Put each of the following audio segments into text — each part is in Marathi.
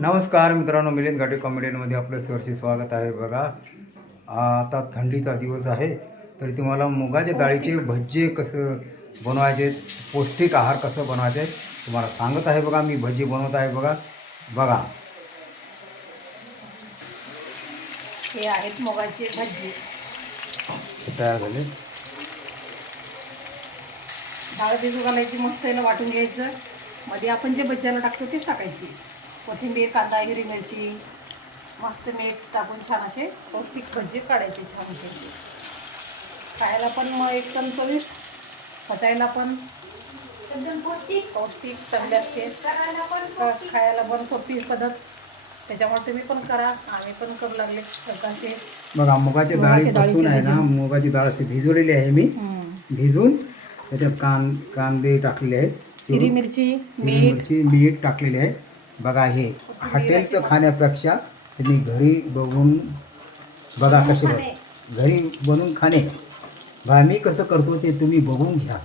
नमस्कार मित्रांनो मिलिंद घाटे कॉमेडियनमध्ये आपलं सहर्षी स्वागत आहे बघा. आता थंडीचा दिवस आहे तर तुम्हाला मुगाच्या डाळीचे भज्जे कसं बनवायचे पौष्टिक आहार कसं बनवायचे तुम्हाला सांगत आहे बघा मी भजी बनवत आहे बघा. बघा. हे आहेत मुगाचे भजी तयार झाले. डाळ भिजू घालायची मस्त याला वाटून घ्यायचं. मध्ये आपण जे भज्याला टाकतो तेच टाकायची. कोथिंबीर कांदा हिरवी मिरची मस्त मीठ टाकून छान असे पौष्टिक भजी काढायचे छान असे. खायला पण मग एकदम चविष्ट पचायला पण एकदम पौष्टिक. पौष्टिक चांगले असते. खायला पण सोपी पद्धत. त्याच्यामुळे तुम्ही पण करा आम्ही पण करू लागले बघा मुगाच्या डाळीपासून आहे ना मुगाची डाळ अशी भिजवलेली आहे मी. भिजून त्याच्यात कां कांदे टाकलेले आहेत. हिरवी मिरची मीठ. मिरची मीठ टाकलेले आहे. बघा हे हॉटेलचं खाण्यापेक्षा तुम्ही घरी बघून बघा कसे घरी बनवून खाणे. बघा मी कसं करतो ते तुम्ही बघून घ्या.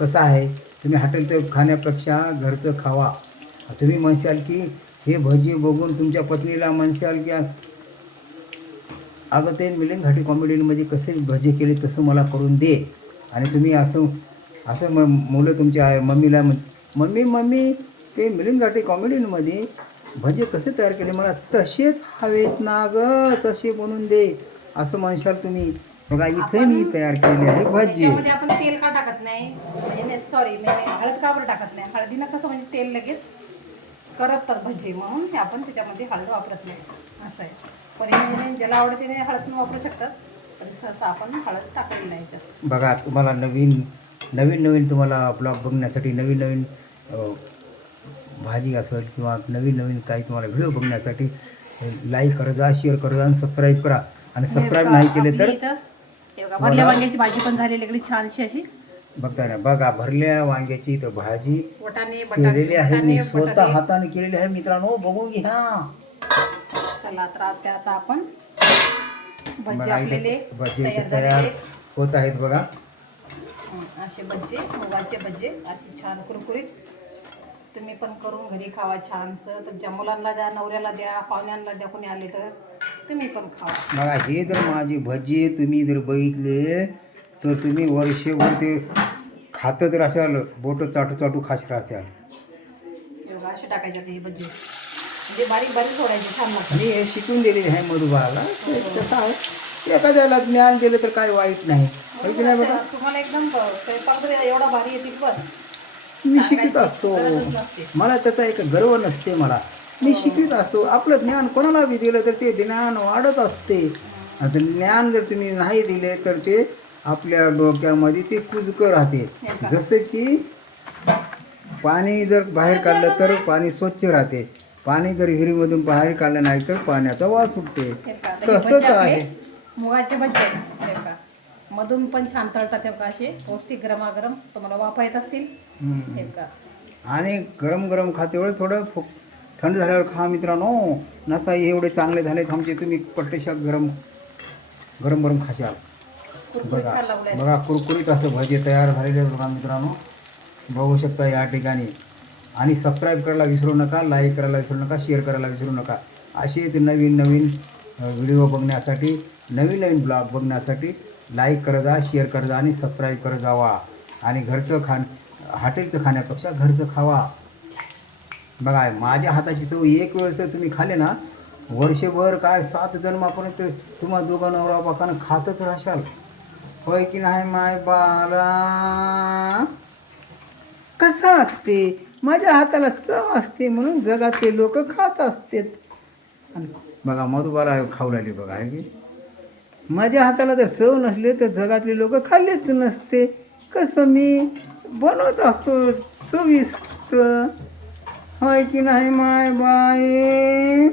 कसं आहे? तुम्ही हॉटेलचं खाण्यापेक्षा घरचं खावा. तुम्ही म्हणशाल की हे भजी बघून तुमच्या पत्नीला म्हणशाल की अगं ते मिलिंद घाटी कॉमेडीमध्ये कसे भजी केले तसं मला करून दे. आणि तुम्ही असं असं म मुलं तुमच्या मम्मीला म्हण मम्मी मम्मी ते मिलिंद घाटी कॉमेडीमध्ये भजी कसे तयार केले? मला तसेच हवेत ना ग तसे बनवून दे असं म्हणशाल तुम्ही. बघा इथे मी तयार केले आहे भजी. आपण तेल का टाकत नाही? म्हणजे सॉरी मी हळद का बरं टाकत नाही? हळदीनं कसं म्हणजे तेल लगेच करपतात भजी म्हणून हे आपण त्याच्यामध्ये हळद वापरत नाही. असं आहे. पण म्हणजे ज्याला आवडते ते हळद वापरू शकतात. पण सहसा आपण हळद टाकलेली नाही बघा तुम्हाला नवीन नवीन नवीन तुम्हाला ब्लॉग बघण्यासाठी नवीन नवीन भाजी असेल किंवा नवीन नवीन काही तुम्हाला व्हिडिओ बघण्यासाठी लाईक करा जा शेअर करा जा आणि सबस्क्राईब करा. आणि सबस्क्राईब नाही केले तर बघा, भरल्या वांग्याची भाजी पण झालेली इकडे छानशी अशी. बघता ना बघा भरल्या वांग्याची तर भाजी केलेली आहे मी स्वतः. हाताने केलेली आहे मित्रांनो बघून घ्या. चला तर आता आपण भजी बघा तयार. होत आहेत बघा. असे भज्जे मुगाचे भज्जे असे छान कुरकुरीत. तुम्ही पण करून घरी खावा छानसं. तुमच्या मुलांना द्या नवऱ्याला द्या पाहुण्यांना द्या कोणी आले तर तुम्ही पण खावा. बघा हे जर माझी भजी तुम्ही जर बघितले तर तुम्ही वर्षभर ते खातं जर असाल बोटं चाटू चाटू खास राहत्याल. बघा, असे टाकायचे आता हे भज्जे म्हणजे बारीक बारीक सोडायचे छान लागतात मी हे शिकून दिलेले आहे मधुबाला. ते कसं आहे एखाद्याला ज्ञान दिलं तर काय वाईट नाही. होय की नाही बघा तुम्हाला एकदम स्वयंपाक जर एवढा भारी येतील बस मी शिकत असतो. मला त्याचा एक गर्व नसते मला. मी शिकत असतो. आपलं ज्ञान कोणाला बी दिलं तर ते ज्ञान वाढत असते. आता ज्ञान जर तुम्ही नाही दिले तर ते आपल्या डोक्यामध्ये ते कुजकं राहते. जसं की पाणी जर बाहेर काढलं तर पाणी स्वच्छ राहते. पाणी जर विहिरीमधून बाहेर काढलं नाही तर पाण्याचा वास हे हे तसंच आपले आहे मुगाचे भज्जे हे पहा. मधून पण छान तळतात पहा असे. पौष्टिक गरमागरम तुम्हाला वाफा येत असतील. हम्म. आणि गरम गरम खाते वेळ थोडं फुक थंड झाल्यावर खा मित्रांनो. नसता एवढे चांगले झालेत आमचे तुम्ही पट्टेशा गरम गरम गरम खाशाल. कुरकुरीत बघा. छान बघा कुरकुरीत असं भजे तयार झालेले आहेत बघा मित्रांनो. बघू शकता या ठिकाणी. आणि सबस्क्राईब करायला विसरू नका लाईक करायला विसरू नका शेअर करायला विसरू नका. असेच नवीन नवीन व्हिडिओ बघण्यासाठी नवीन नवीन ब्लॉग बघण्यासाठी लाईक करत जा शेअर करत जा आणि सबस्क्राईब करत जावा. आणि घरचं खाण हॉटेलचं खाण्यापेक्षा घरचं खावा. बघा माझ्या हाताची चव एक वेळेस तर तुम्ही खाले ना वर्षभर काय सात जन्मापर्यंत तुम्हा दोघं नवरा बाकानं खातच राहशाल. होय की नाही माय बाला कसं असते? माझ्या हाताला चव असते म्हणून जगातले लोक खात असतात. आणि बघा मधुबाला खाऊ लागली बघा आहे की? माझ्या हाताला जर चव नसले तर जगातले लोक खाल्लेच नसते. कसं मी बनवत असतो चविष्ट. होय की नाही माय बाई?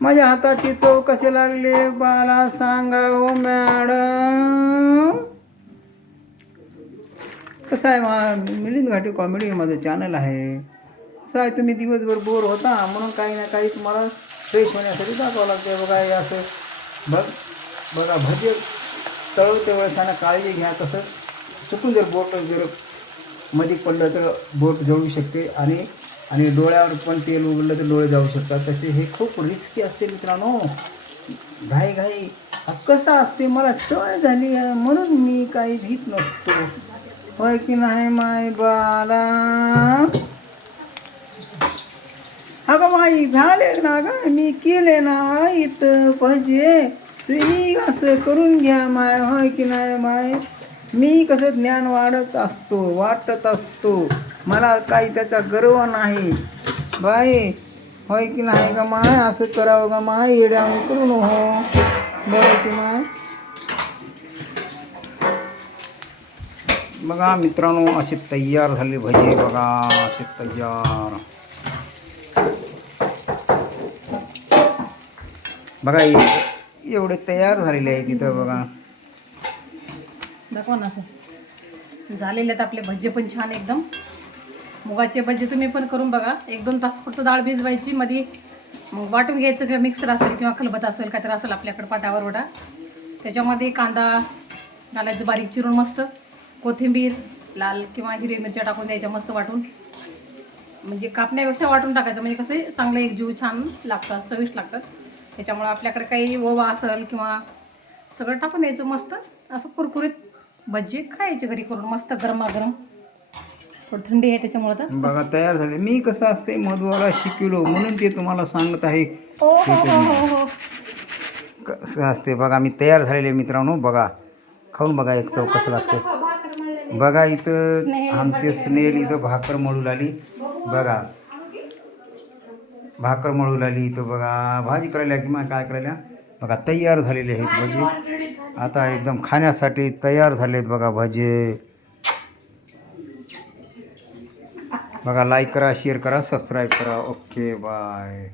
माझ्या हाताची चव कसे लागले बाला सांगा हो मॅडम? कसं आहे मा मिलिंद घाटी कॉमेडी माझं चॅनल आहे. कसं आहे तुम्ही दिवसभर बोर होता म्हणून काही ना काही तुम्हाला फ्रेश होण्यासाठी दाखवावं लागते बघा असं. मग बघा भजे तळवते वेळेसाना काळजी घ्या तसंच चुकून जर बोट जर मध्ये पडलं तर बोट जळू शकते आणि आणि डोळ्यावर पण तेल उघडलं तर डोळे जाऊ शकतात. तसे हे खूप रिस्की असते मित्रांनो. घाई घाई कसं असते. मला सवय झाली आहे. म्हणून मी काही भीत नसतो. होय की नाही माय बाला अगं माई झाले ना गं मी केले ना इथं पाहिजे तुम्ही असं करून घ्या माय होय की नाही माय? मी कसं ज्ञान वाढत असतो वाटत असतो. मला काही त्याचा गर्व नाही. बाई होय की नाही का माय? असं करावं का माय येड्या करू हो. बरं की माय. बघा मित्रांनो असे तयार झाले भजे बघा असे तयार. बघा एवढे तयार झालेले आहे तिथं बघा. दाखवा ना असं. झालेले आहेत आपले भजे पण छान एकदम. मुगाचे भजे तुम्ही पण करून बघा. एक दोन तास फक्त डाळ भिजवायची मध्ये मग वाटून घ्यायचं किंवा मिक्सर असेल किंवा खलबत असेल काहीतरी असेल आपल्याकडे पाटावर वडा. त्याच्यामध्ये कांदा घालायचं बारीक चिरून मस्त. कोथिंबीर लाल किंवा हिरवी मिरच्या टाकून द्यायच्या मस्त वाटून. म्हणजे कापण्यापेक्षा वाटून टाकायचं. म्हणजे कसं चांगलं एक जीव छान लागतात चविष्ट लागतात. त्याच्यामुळं आपल्याकडे काही ओवा असेल किंवा सगळं टाकून द्यायचं मस्त. असं कुरकुरीत भजी खायचे घरी करून मस्त गरमागरम. थोडी थंडी आहे त्याच्यामुळं तर. बघा तयार झाले. मी कसं असते मधुवाला शिकलो म्हणून ते तुम्हाला सांगत आहे. हो हो हो हो कसं असते बघा मी तयार झालेले मित्रांनो. बघा खाऊन बघा एक चव कसं लागते बघा इथं आमचे स्नेल इथं भाकर मळू लागली बघा भाकर मळू लागली इथं बघा भाजी करायला किंवा काय करायला? बघा तयार झालेले आहेत भजे आता एकदम खाण्यासाठी तयार झालेत बघा भजे. बघा लाईक करा शेअर करा सबस्क्राईब करा. Okay bye